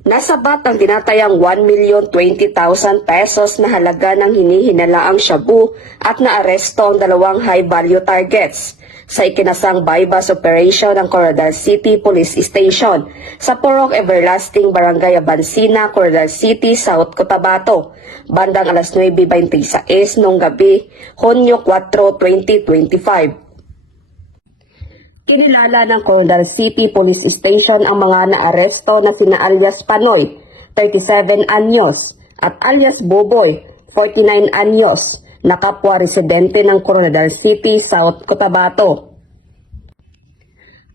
Nasabat ang tinatayang 1,020,000 pesos na halaga ng hinihinalaang shabu at naaresto ang dalawang high-value targets sa ikinasang bypass operation ng Coronadal City Police Station sa Purok Everlasting Barangay Abansina, Coronadal City, South Cotabato, bandang alas 9:26 noong gabi, Hunyo 4, 2025. Kinilala ng Coronadal City Police Station ang mga naaresto na sina alias Panoy, 37 anyos, at alias Boboy, 49 anyos, na kapwa residente ng Coronadal City, South Cotabato.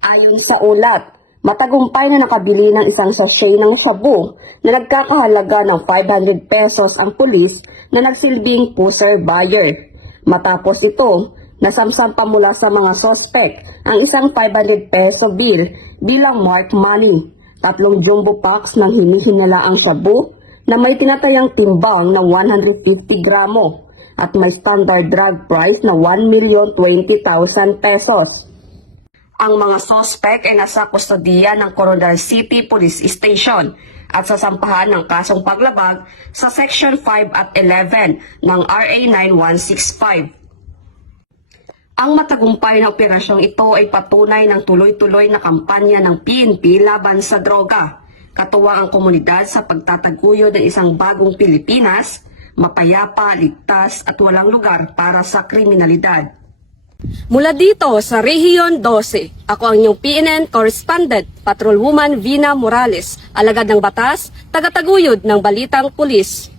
Ayon sa ulat, matagumpay na nakabili ng isang sachet ng shabu na nagkakahalaga ng 500 pesos ang pulis na nagsilbing pusher buyer. Matapos ito, nasamsam pa mula sa mga sospek ang isang 500 peso bill bilang marked money, 3 jumbo packs ng hinihinalaang shabu na may tinatayang timbang na 150 gramo at may standard drug price na 1,020,000 pesos. Ang mga sospek ay nasa kustodiya ng Coronadal City Police Station at sasampahan ng kasong paglabag sa Section 5 at 11 ng RA 9165. Ang matagumpay na operasyong ito ay patunay ng tuloy-tuloy na kampanya ng PNP laban sa droga. Katuwang ang komunidad sa pagtataguyod ng isang bagong Pilipinas, mapayapa, ligtas at walang lugar para sa kriminalidad. Mula dito sa Rehiyon 12, ako ang inyong PNN correspondent, Patrolwoman Vina Morales, alagad ng batas, tagataguyod ng Balitang Pulis.